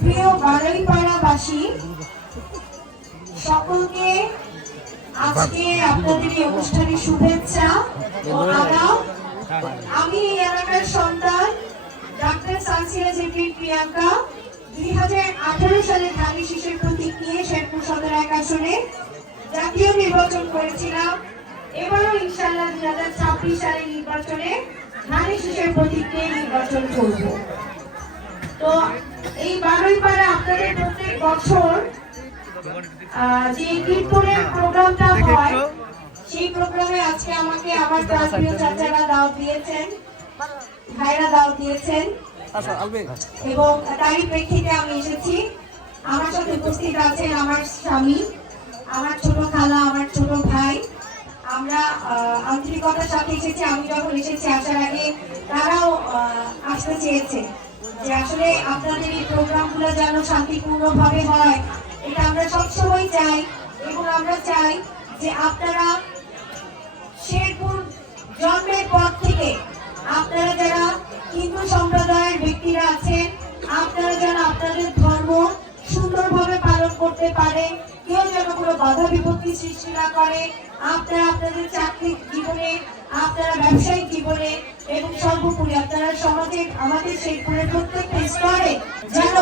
প্রিয় বারুইপাড়াবাসী সকলকে আজকে আপনাদের এই অনুষ্ঠানে শুভেচ্ছা আমি এই এলাকার সন্তান, ডাক্তার সানসিয়া জেপি প্রিয়াঙ্কা। দুই হাজার আঠারো সালে ধানি শিশুর প্রতীক নিয়ে শেরপুর সদর এক আসনে জাতীয় নির্বাচন করেছিলাম। এবারও ইনশাল্লাহ দুই হাজার ছাব্বিশ সালের নির্বাচনে ধানি শিশুর প্রতীক নিয়ে নির্বাচন করব। তো এই বছর যে কীর্তনের প্রোগ্রামটা হয়, সেই প্রোগ্রামে আজকে আমাকে আমার প্রিয় চাচারা দাওয়াত দিয়েছেন, ভাইরা দাওয়াত দিয়েছেন। এবং তারই প্রেক্ষিতে আমি এসেছি। আমার সাথে উপস্থিত আছেন আমার স্বামী, আমার ছোট খালা, আমার ছোট ভাই। আমরা আন্তরিকতার সাথে এসেছি। আমি যখন এসেছি আসার আগে তারাও আসতে চেয়েছে যে আসলে আপনাদের এই প্রোগ্রামগুলো যেন শান্তিপূর্ণভাবে হয়। এটা আমরা সবসময় চাই এবং আমরা চাই যে আপনারা শেরপুর জন্মের পর থেকে আপনারা যারা হিন্দু সম্প্রদায়ের ব্যক্তিরা আছেন, আপনারা যেন আপনাদের ধর্ম সুন্দরভাবে পালন করতে পারেন কেউ যেন কোনো বাধা বিপত্তি সৃষ্টি না করে, আপনারা আপনাদের চাকরির জীবনে, আপনারা ব্যবসায়িক জীবনে এবং সর্বোপরি আপনারা সমাজের, আমাদের শেরপুরের প্রত্যেকটা স্তরে যেন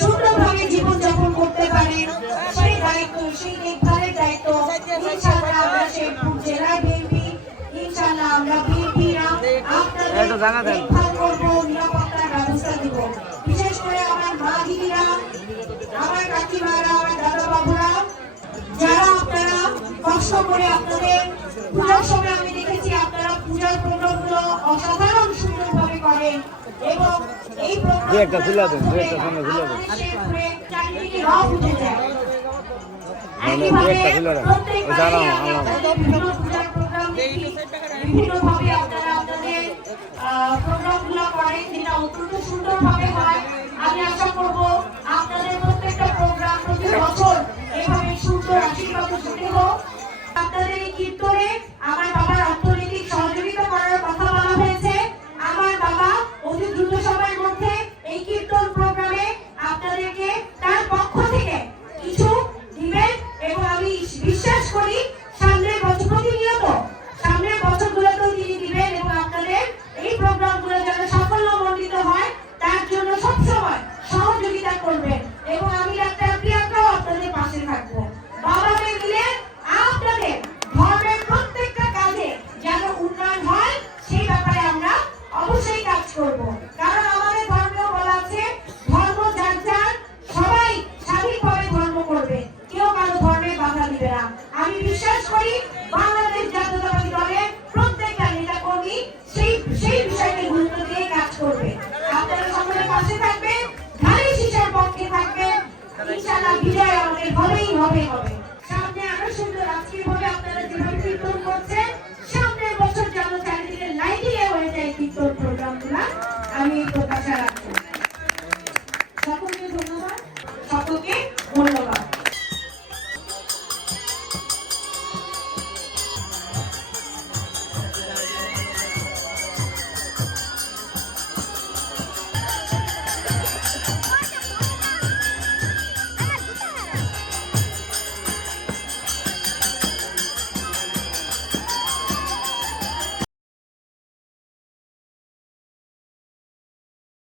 সুন্দরভাবে জীবনযাপন করতে পারেন সেই দায়িত্ব সেই দেখভালের দায়িত্ব। ইনশাআল্লাহ আমরা শেরপুর জেলার বিএনপি ইনশাআল্লাহ আমরা বিএনপিরা আপনাদের দেখভাল করব নিরাপত্তার ব্যবস্থা দিব। বিশেষ করে আমার মা দিদিরা আমার কাকিমারা আমার দাদা বাবুরা যারা আপনারা কষ্ট করে আপনাদের পূজার সময় আমি দেখেছি আপনারা পূজার প্রোগ্রামগুলো অসাধারণ এবং এই দু একটা তুলে দেন, দু একটা সামনে তুলে দেন। বিভিন্নভাবে আপনারা আপনাদের প্রোগ্রামগুলো করেন যেটা অত্যন্ত সুন্দরভাবে করবেন এবং হবেই হবে হবে। সামনে আরও সুন্দর আজকের